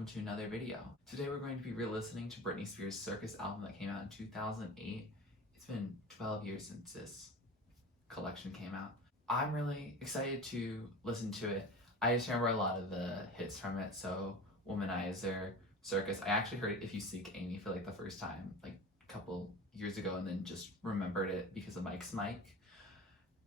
welcome to another video. Today we're going to be re-listening to Britney Spears' Circus album that came out in 2008. It's been 12 years since this collection came out. I'm really excited to listen to it. I just remember a lot of the hits from it, so Womanizer, Circus. I actually heard If You Seek Amy for like the first time like a couple years ago and then just remembered it because of Mike's Mike.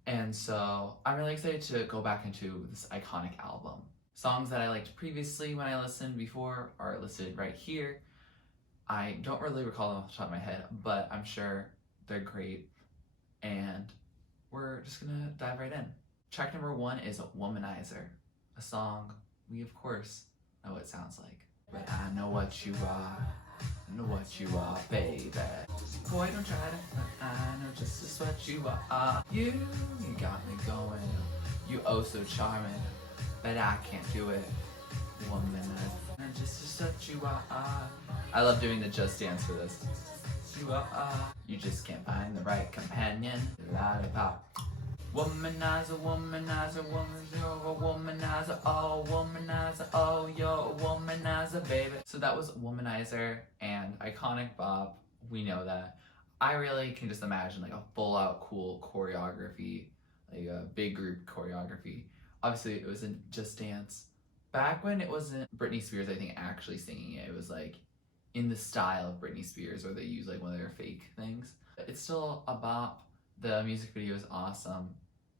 And so I'm really excited to go back into this iconic album. Songs that I liked previously when I listened before are listed right here. I don't really recall them off the top of my head, but I'm sure they're great. And we're just gonna dive right in. Track number 1 is Womanizer, a song we of course know what it sounds like. But I know what you are, I know what you are, baby. Boy, don't try to, but I know just what you are. You got me going, you oh so charming, but I can't do it. Womanizer, and just what you are. I love doing the Just Dance for this. You just can't find the right companion. Lollipop. Womanizer, womanizer, womanizer, you're a womanizer, oh, you're a womanizer, baby. So that was Womanizer and iconic bop. We know that. I really can just imagine like a full out cool choreography, like a big group choreography. Obviously it was in Just Dance. Back when it wasn't Britney Spears, I think, actually singing it, it was like in the style of Britney Spears where they use like one of their fake things. It's still a bop. The music video is awesome.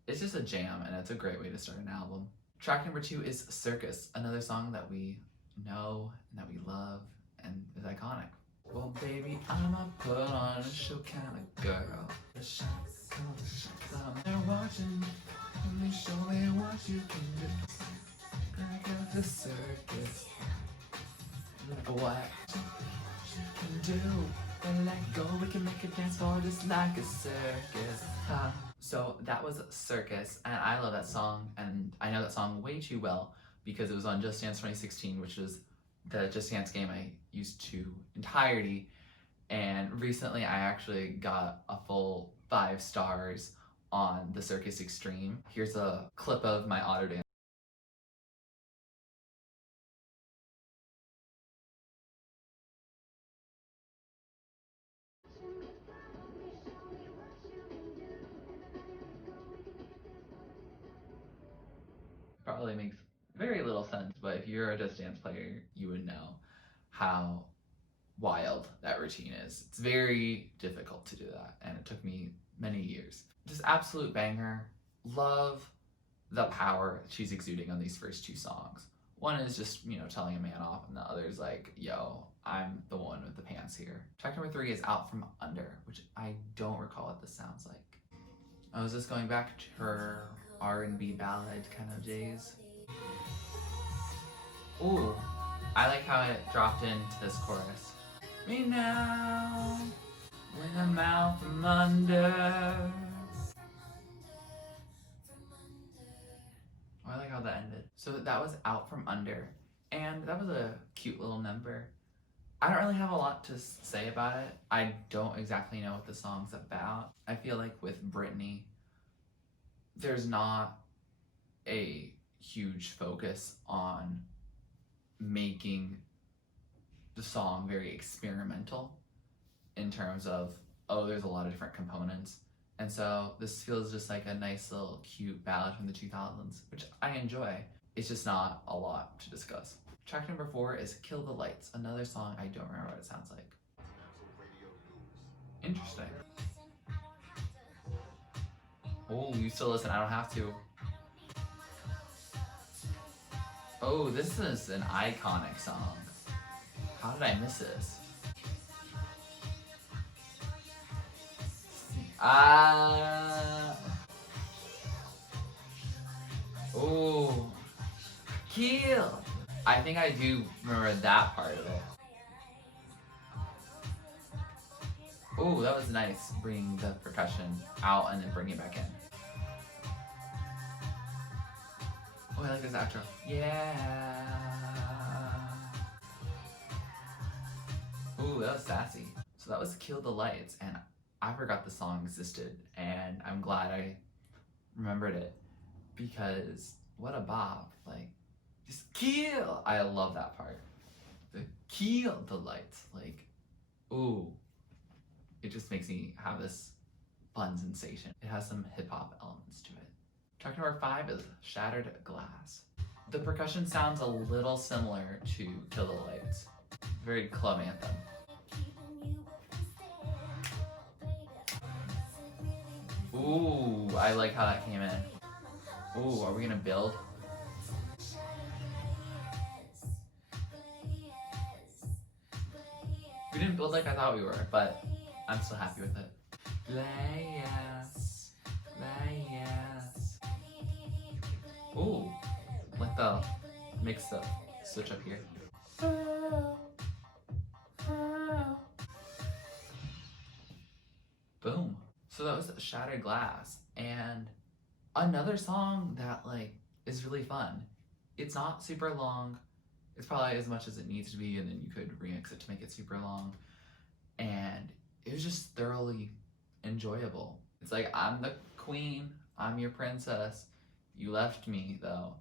It's just a jam and it's a great way to start an album. Track number 2 is Circus, another song that we know and that we love and is iconic. Well baby, I'm a put on a show kind of girl. The shots, I'm there watching, let me show me what you can do. Crack out the circus. What you can do, and let go, we can make a dance for just like a circus. Huh. So that was Circus, and I love that song, and I know that song way too well because it was on Just Dance 2016, which was the Just Dance game I used to entirety, and recently I actually got a full 5 stars on the Circus Extreme. Here's a clip of my auto dance. Probably makes very little sense, but if you're a Just Dance player, you would know how wild that routine is. It's very difficult to do that, and it took me many years. Just absolute banger. Love the power she's exuding on these first 2 songs. One is just, you know, telling a man off, and the other is like, yo, I'm the one with the pants here. Track number 3 is Out From Under, which I don't recall what this sounds like. I was just going back to her R&B ballad kind of days. Ooh, I like how it dropped into this chorus. Me now, when I'm out from under. Oh, I like how that ended. So that was Out From Under, and that was a cute little number. I don't really have a lot to say about it. I don't exactly know what the song's about. I feel like with Britney, there's not a huge focus on making the song very experimental in terms of, oh, there's a lot of different components. And so this feels just like a nice little cute ballad from the 2000s, which I enjoy. It's just not a lot to discuss. Track number 4 is Kill the Lights, another song I don't remember what it sounds like. Interesting. Oh, you still listen, I don't have to. Oh, this is an iconic song. How did I miss this? Oh, Kill. I think I do remember that part of it. Oh, that was nice, bringing the percussion out and then bringing it back in. Oh, I like this outro. Yeah. Ooh, that was sassy. So that was Kill the Lights, and I forgot the song existed, and I'm glad I remembered it because what a bop. Like, just kill. I love that part. Kill the lights. Like, ooh. It just makes me have this fun sensation. It has some hip hop elements to it. Track number 5 is Shattered Glass. The percussion sounds a little similar to Kill the Lights. Very club anthem. Ooh, I like how that came in. Ooh, are we gonna build? We didn't build like I thought we were, but I'm still happy with it. Glass, glass. Ooh, like the mix up switch up here. Boom. So that was Shattered Glass, and another song that like is really fun. It's not super long. It's probably as much as it needs to be, and then you could remix it to make it super long. And it was just thoroughly enjoyable. It's like, I'm the queen, I'm your princess. You left me though,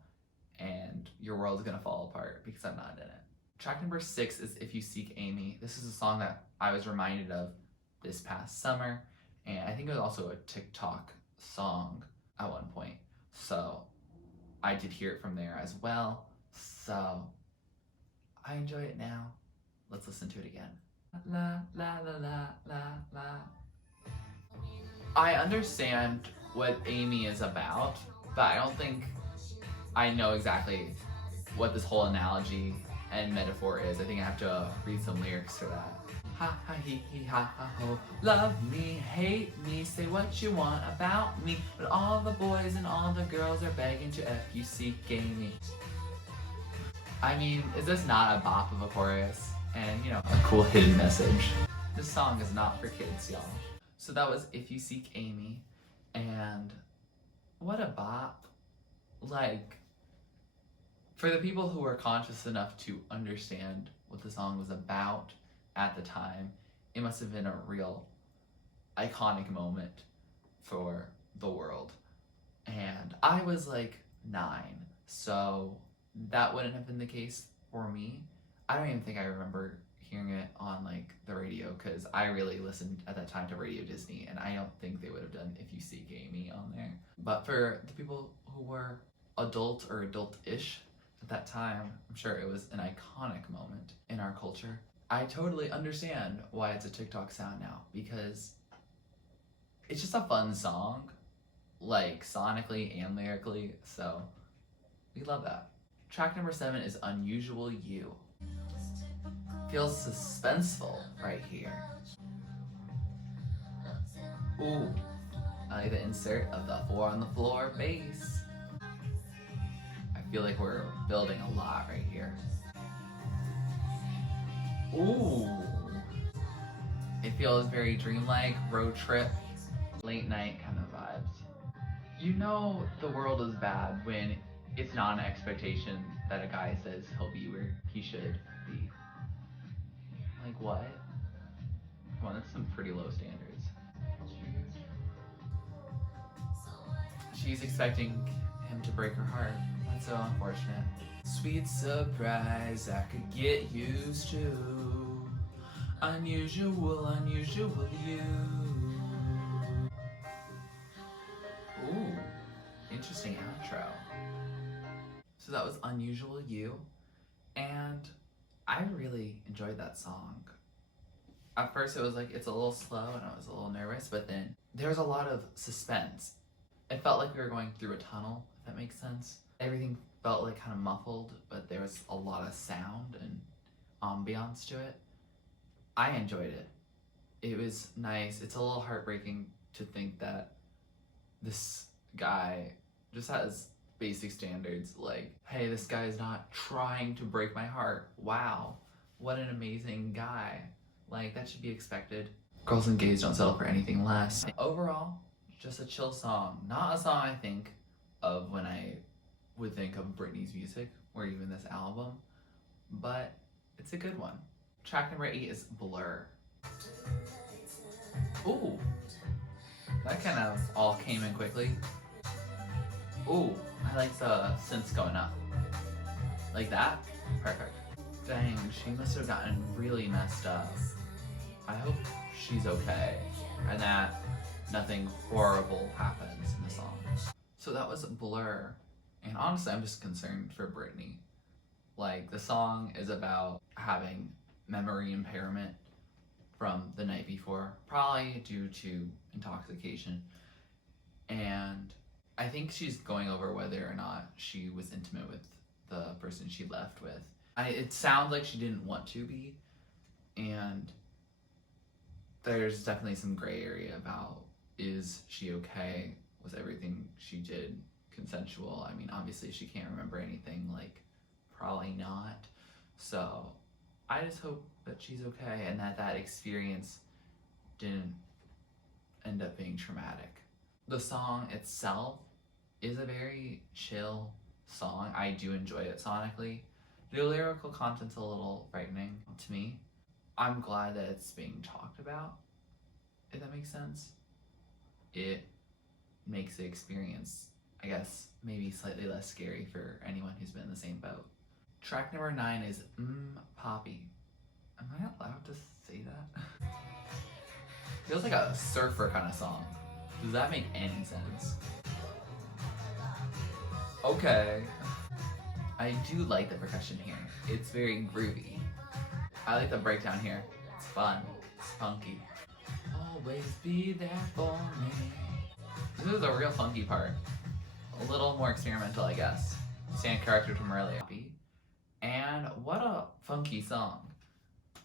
and your world's gonna fall apart because I'm not in it. Track number 6 is If You Seek Amy. This is a song that I was reminded of this past summer, and I think it was also a TikTok song at one point. So I did hear it from there as well. So I enjoy it now. Let's listen to it again. La la la la la la. I understand what Amy is about, but I don't think I know exactly what this whole analogy and metaphor is. I think I have to read some lyrics for that. Ha ha he he ha ha ho. Love me, hate me, say what you want about me, but all the boys and all the girls are begging to F you seek Amy. I mean, is this not a bop of a chorus? And, you know, a cool hidden message. This song is not for kids, y'all. So that was If You Seek Amy, and what a bop. Like, for the people who were conscious enough to understand what the song was about at the time, it must have been a real iconic moment for the world. And I was like 9, so that wouldn't have been the case for me. I don't even think I remember hearing it on like the radio, because I really listened at that time to Radio Disney, and I don't think they would have done If You Seek Amy on there. But for the people who were adult or adult-ish at that time, I'm sure it was an iconic moment in our culture. I totally understand why it's a TikTok sound now, because it's just a fun song, like sonically and lyrically, so we love that. Track number 7 is Unusual You. Feels suspenseful right here. Ooh, I like the insert of the 4 on the floor bass. I feel like we're building a lot right here. Ooh, it feels very dreamlike, road trip, late night kind of vibes. You know the world is bad when it's not an expectation that a guy says he'll be where he should be. Like what? Come on, that's some pretty low standards. She's expecting him to break her heart. That's so unfortunate. Sweet surprise I could get used to. Unusual, unusual you. Ooh, interesting outro. So that was Unusual You, and I really enjoyed that song. At first it was like, it's a little slow and I was a little nervous, but then there was a lot of suspense. It felt like we were going through a tunnel, if that makes sense. Everything felt like kind of muffled, but there was a lot of sound and ambiance to it. I enjoyed it. It was nice. It's a little heartbreaking to think that this guy just has basic standards, like, hey, this guy is not trying to break my heart. Wow, what an amazing guy. Like, that should be expected. Girls and gays don't settle for anything less. Overall, just a chill song. Not a song I think of when I would think of Britney's music, or even this album, but it's a good one. Track number 8 is Blur. Ooh, that kind of all came in quickly. Ooh, I like the synths going up. Like that? Perfect. Dang, she must have gotten really messed up. I hope she's okay and that nothing horrible happens in the song. So that was Blur. And honestly, I'm just concerned for Britney. Like, the song is about having memory impairment from the night before, probably due to intoxication. And I think she's going over whether or not she was intimate with the person she left with. It sounds like she didn't want to be, and there's definitely some gray area about, is she okay? Was everything she did consensual? I mean, obviously she can't remember anything, like, probably not. So I just hope that she's okay and that that experience didn't end up being traumatic. The song itself is a very chill song. I do enjoy it sonically. The lyrical content's a little frightening to me. I'm glad that it's being talked about, if that makes sense. It makes the experience, I guess, maybe slightly less scary for anyone who's been in the same boat. Track number 9 is Papi. Am I allowed to say that? Feels like a surfer kind of song. Does that make any sense? Okay. I do like the percussion here. It's very groovy. I like the breakdown here. It's fun. It's funky. Always be there for me. This is a real funky part. A little more experimental, I guess. Stand character from earlier. And what a funky song.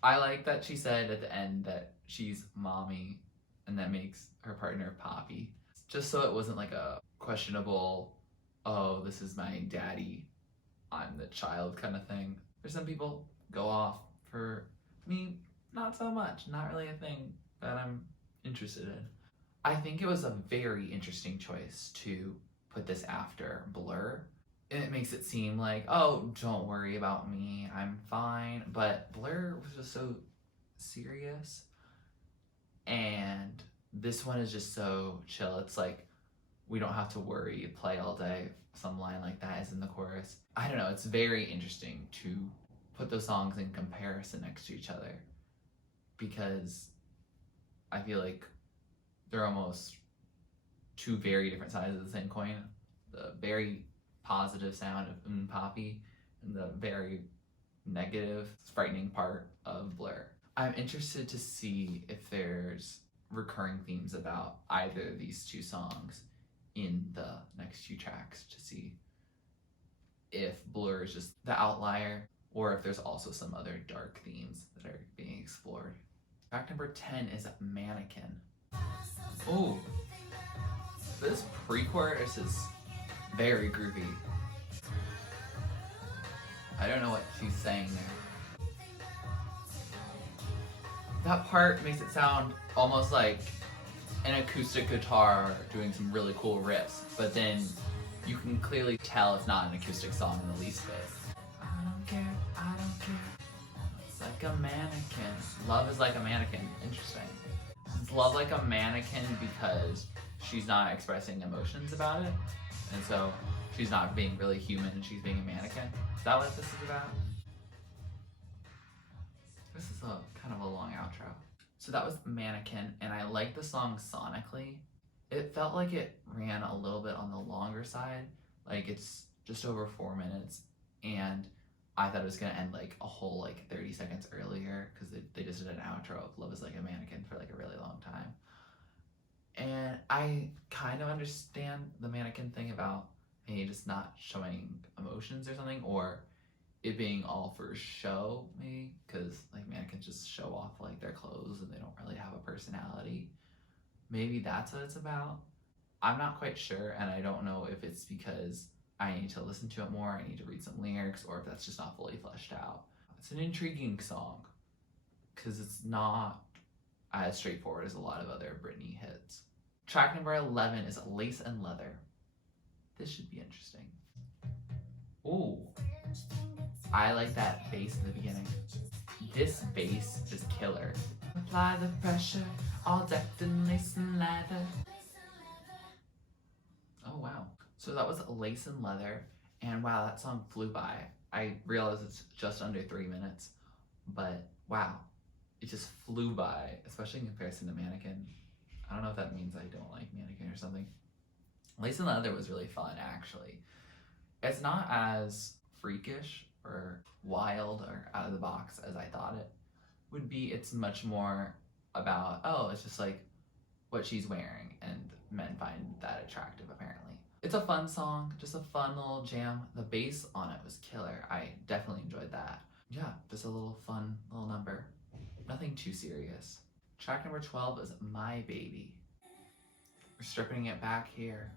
I like that she said at the end that she's mommy and that makes her partner Papi. Just so it wasn't like a questionable, oh, this is my daddy, I'm the child kind of thing. For some people, go off. For me, not so much. Not really a thing that I'm interested in. I think it was a very interesting choice to put this after Blur. And it makes it seem like, oh, don't worry about me, I'm fine. But Blur was just so serious. And this one is just so chill. It's like, we don't have to worry, play all day. Some line like that is in the chorus. I don't know, it's very interesting to put those songs in comparison next to each other, because I feel like they're almost two very different sides of the same coin. The very positive sound of Papi and the very negative, frightening part of Blur. I'm interested to see if there's recurring themes about either of these two songs in the next few tracks, to see if Blur is just the outlier or if there's also some other dark themes that are being explored. Track number 10 is Mannequin. Ooh, this pre-chorus is very groovy. I don't know what she's saying there. That part makes it sound almost like an acoustic guitar doing some really cool riffs, but then you can clearly tell it's not an acoustic song in the least bit. I don't care, I don't care. It's like a mannequin. Love is like a mannequin. Interesting. It's love like a mannequin because she's not expressing emotions about it, and so she's not being really human and she's being a mannequin. Is that what this is about? This is a kind of a long outro. So that was Mannequin, and I like the song sonically. It felt like it ran a little bit on the longer side. Like, it's just over 4 minutes, and I thought it was gonna end like a whole like 30 seconds earlier, because they just did an outro of Love is Like a Mannequin for like a really long time. And I kind of understand the mannequin thing about maybe just not showing emotions or something, or it being all for show, maybe, because like mannequins just show off like their clothes and they don't really have a personality. Maybe that's what it's about. I'm not quite sure, and I don't know if it's because I need to listen to it more, I need to read some lyrics, or if that's just not fully fleshed out. It's an intriguing song because it's not as straightforward as a lot of other Britney hits. Track number 11 is Lace and Leather. This should be interesting. Ooh, I like that bass in the beginning. This bass is killer. Apply the pressure, all decked in lace and leather. Oh wow. So that was Lace and Leather, and wow, that song flew by. I realize it's just under 3 minutes, but wow, it just flew by, especially in comparison to Mannequin. I don't know if that means I don't like Mannequin or something. Lace and Leather was really fun, actually. It's not as freakish or wild or out of the box as I thought it would be. It's much more about, oh, it's just like what she's wearing, and men find that attractive, apparently. It's a fun song, just a fun little jam. The bass on it was killer. I definitely enjoyed that. Yeah, just a little fun little number. Nothing too serious. Track number 12 is My Baby. We're stripping it back here.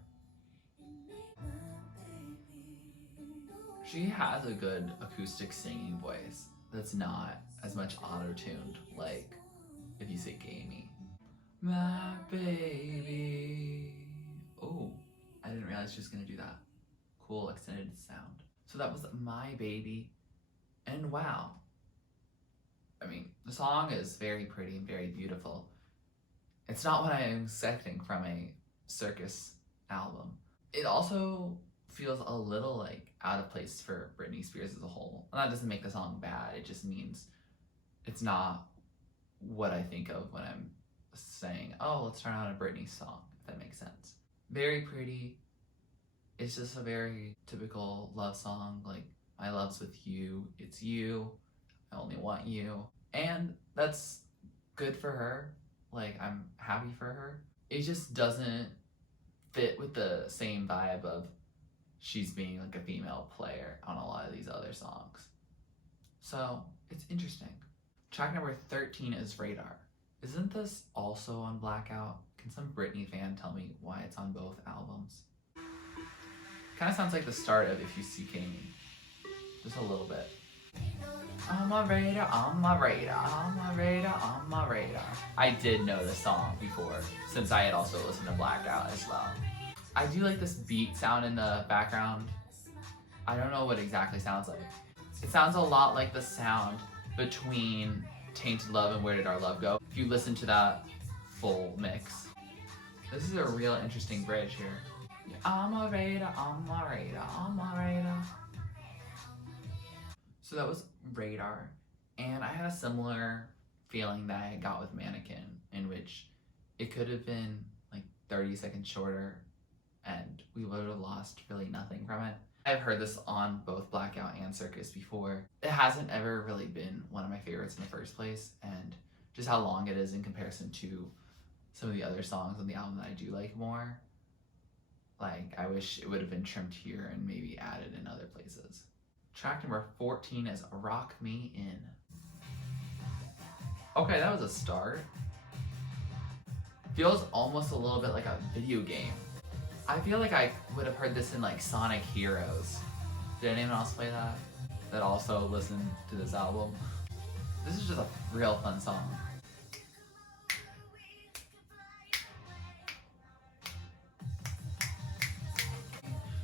She has a good acoustic singing voice that's not as much auto-tuned, like if you say gamey. My baby. Oh, I didn't realize she was gonna do that. Cool extended sound. So that was My Baby. And wow. I mean, the song is very pretty and very beautiful. It's not what I am expecting from a Circus album. It also feels a little like out of place for Britney Spears as a whole. And that doesn't make the song bad, it just means it's not what I think of when I'm saying, oh, let's turn on a Britney song, if that makes sense. Very pretty. It's just a very typical love song, like, my love's with you, it's you, I only want you. And that's good for her. Like, I'm happy for her. It just doesn't fit with the same vibe of she's being like a female player on a lot of these other songs. So it's interesting. Track number 13 is Radar. Isn't this also on Blackout? Can some Britney fan tell me why it's on both albums? Kind of sounds like the start of If You Seek Me. Just a little bit. On my radar, on my radar, on my radar, on my radar. I did know this song before, since I had also listened to Blackout as well. I do like this beat sound in the background. I don't know what it exactly sounds like. It sounds a lot like the sound between Tainted Love and Where Did Our Love Go, if you listen to that full mix. This is a real interesting bridge here. On my radar, on my radar, on my radar. So that was Radar, and I had a similar feeling that I got with Mannequin, in which it could have been like 30 seconds shorter and we would have lost really nothing from it. I've heard this on both Blackout and Circus before. It hasn't ever really been one of my favorites in the first place, and just how long it is in comparison to some of the other songs on the album that I do like more. Like, I wish it would have been trimmed here and maybe added in other places. Track number 14 is Rock Me In. Okay, that was a start. Feels almost a little bit like a video game. I feel like I would have heard this in like Sonic Heroes. Did anyone else play that? That also listened to this album? This is just a real fun song.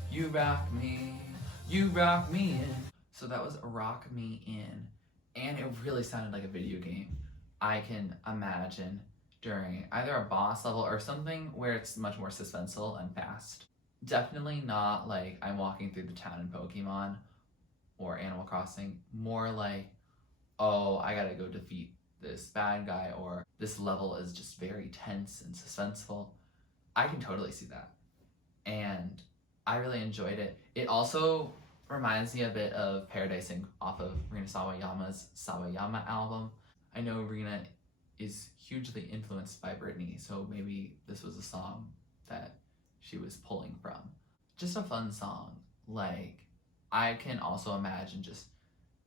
You rock me in. So that was Rock Me In, and it really sounded like a video game. I can imagine during either a boss level or something where it's much more suspenseful and fast. Definitely not like I'm walking through the town in Pokemon or Animal Crossing. More like, oh, I gotta go defeat this bad guy, or this level is just very tense and suspenseful. I can totally see that. And I really enjoyed it. It also reminds me a bit of Paradising off of Rina Sawayama's Sawayama album. I know Rina is hugely influenced by Britney, so maybe this was a song that she was pulling from. Just a fun song. Like, I can also imagine just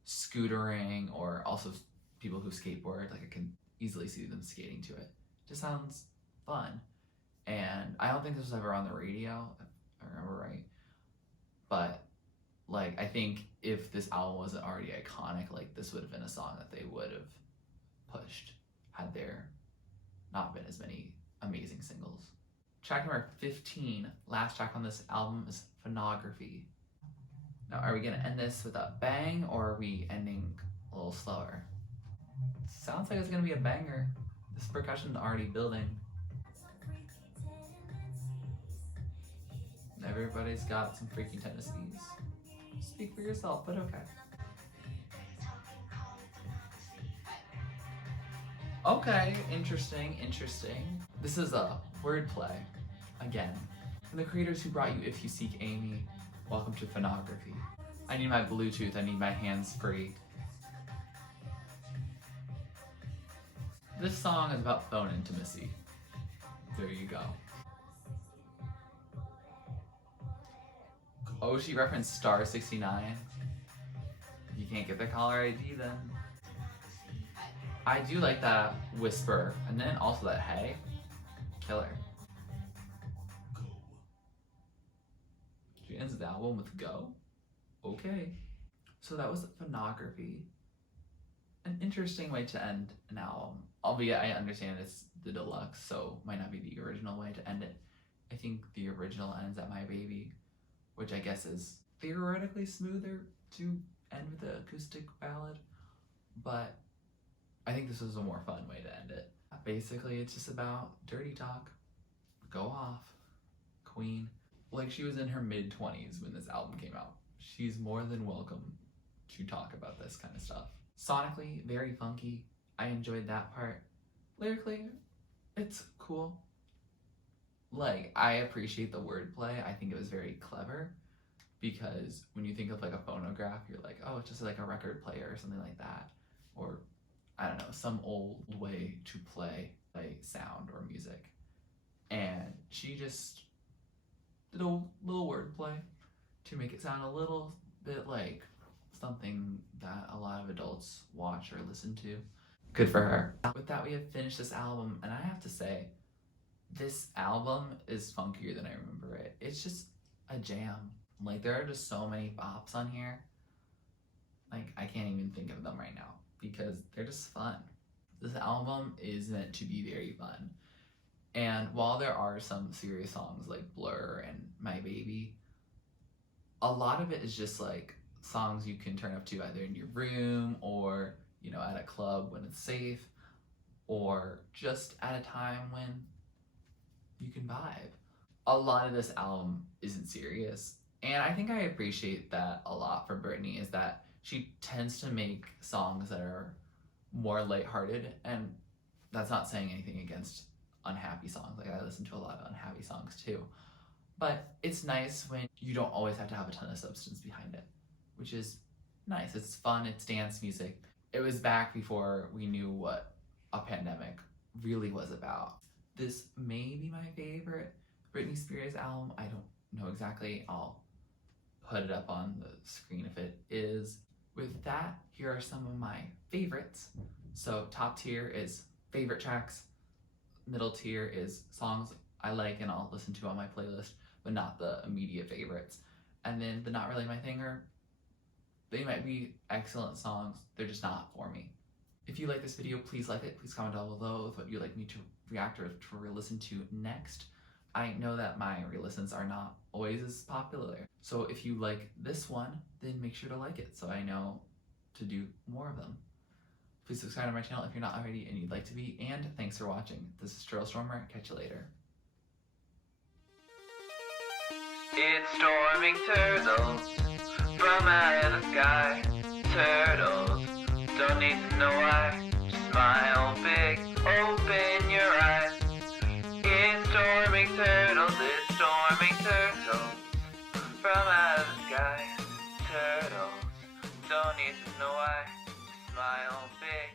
scootering, or also people who skateboard. Like, I can easily see them skating to it. Just sounds fun. And I don't think this was ever on the radio, if I remember right. But like, I think if this album wasn't already iconic, like, this would have been a song that they would have pushed had there not been as many amazing singles. Track number 15, last track on this album, is Phonography. Now, are we gonna end this with a bang, or are we ending a little slower? Sounds like it's gonna be a banger. This percussion's already building. Everybody's got some freaky tendencies. Speak for yourself, but okay. Okay, interesting. This is a wordplay, again. From the creators who brought you If You Seek Amy, welcome to Phonography. I need my Bluetooth, I need my hands free. This song is about phone intimacy. There you go. Oh, she referenced Star 69. You can't get the caller ID then. I do like that whisper, and then also that hey. Killer. She ends the album with go. Okay. So that was Phonography. An interesting way to end an album. Albeit I understand it's the deluxe, so might not be the original way to end it. I think the original ends at My Baby, which I guess is theoretically smoother to end with an acoustic ballad, but I think this was a more fun way to end it. Basically, it's just about dirty talk. Go off, queen. Like, she was in her mid-20s when this album came out. She's more than welcome to talk about this kind of stuff. Sonically, very funky. I enjoyed that part. Lyrically, it's cool. Like, I appreciate the wordplay. I think it was very clever because when you think of like a phonograph, you're like, oh, it's just like a record player or something like that. Or, I don't know, some old way to play sound or music. And she just did a little wordplay to make it sound a little bit like something that a lot of adults watch or listen to. Good for her. With that, we have finished this album, and I have to say, this album is funkier than I remember it. It's just a jam. Like, there are just so many bops on here. Like, I can't even think of them right now because they're just fun. This album is meant to be very fun. And while there are some serious songs like Blur and My Baby, a lot of it is just like songs you can turn up to either in your room or, you know, at a club when it's safe, or just at a time when you can vibe. A lot of this album isn't serious, and I think I appreciate that a lot for Britney, is that she tends to make songs that are more lighthearted, and that's not saying anything against unhappy songs. Like, I listen to a lot of unhappy songs too, but it's nice when you don't always have to have a ton of substance behind it, which is nice. It's fun, it's dance music. It was back before we knew what a pandemic really was about. This may be my favorite Britney Spears album. I don't know exactly. I'll put it up on the screen if it is. With that, here are some of my favorites. So top tier is favorite tracks. Middle tier is songs I like and I'll listen to on my playlist, but not the immediate favorites. And then the not really my thing are, they might be excellent songs, they're just not for me. If you like this video, please like it. Please comment down below with what you'd like me to react or to re-listen to next. I know that my re-listens are not always as popular, so if you like this one, then make sure to like it so I know to do more of them. Please subscribe to my channel if you're not already and you'd like to be, and thanks for watching. This is TurtleStormer. Catch you later. It's storming turtles from out of the sky. Turtles don't need to know why. Smile big, open your eyes. It's storming turtles, it's storming turtles from out of the sky. Turtles don't need to know why. Smile big.